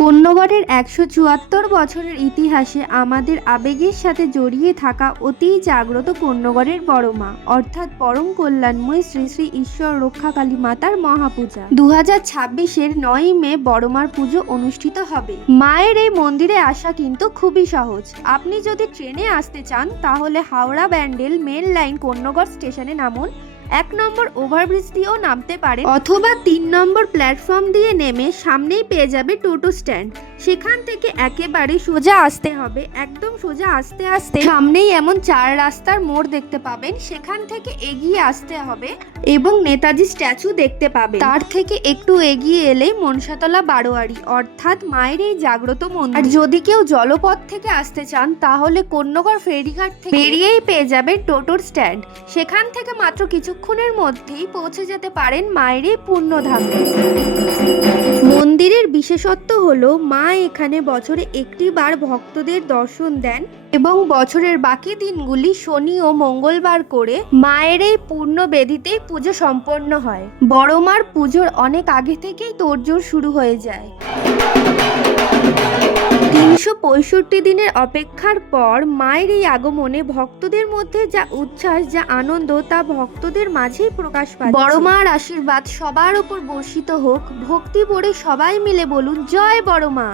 কোন্নগরের ১৭৪ বছরের ইতিহাসে আমাদের আবেগের সাথে জড়িয়ে থাকা অতি জাগ্রত কোন্নগরের বড়মা অর্থাৎ পরম কল্যাণময়ী শ্রী শ্রী ঈশ্বর রক্ষাকালী মাতার মহাপূজা ২০২৬-এর ৯ই মে বড়মার পুজো অনুষ্ঠিত হবে। মায়ের এই মন্দিরে আসা কিন্তু খুবই সহজ। আপনি যদি ট্রেনে আসতে চান তাহলে হাওড়া ব্যান্ডেল মেন লাইন কোন্নগর স্টেশনে নামুন, ১ নম্বর ওভারব্রিজ দিয়েও নামতে পারে, অথবা ৩ নম্বর প্ল্যাটফর্ম দিয়ে নেমে সামনেই পেয়ে যাবে টোটো স্ট্যান্ড। সেখান থেকে একেবারে সোজা আসতে হবে। একদম সোজা আস্তে আস্তে সামনেই এমন ৪ রাস্তার মোড় দেখতে পাবেন, সেখান থেকে এগিয়ে আসতে হবে এবং নেতাজি স্ট্যাচু দেখতে পাবেন। তার থেকে একটু এগিয়ে এলেই মনসাতলা বারোয়ারি অর্থাৎ মায়ের এই জাগ্রত মন্দির। আর যদি কেউ জলপথ থেকে আসতে চান তাহলে কোন্নগর ফেরিঘাট থেকে বেরিয়েই পেয়ে যাবেন টোটোর স্ট্যান্ড। সেখান থেকে মাত্র কিছুক্ষণের মধ্যেই পৌঁছে যেতে পারেন মায়ের এই পুণ্যধামে। মন্দিরের বিশেষত্ব হলো মা এখানে বছরে একটি বার ভক্তদের দর্শন দেন এবং বছরের বাকি দিনগুলি শনি ও মঙ্গলবার করে মায়ের এই পূর্ণ বেদিতেই পুজো সম্পন্ন হয়। বড়মার পুজোর অনেক আগে থেকেই তোড়জোড় শুরু হয়ে যায়। ৩৬৫ দিনের অপেক্ষার পর মায়ের এই আগমনে ভক্তদের মধ্যে যা উচ্ছ্বাস, যা আনন্দ, তা ভক্তদের মাঝেই প্রকাশ পায়। বড়মার আশীর্বাদ সবার উপর বর্ষিত হোক। ভক্তি ভরে সবাই মিলে বলুন জয় বড়মা।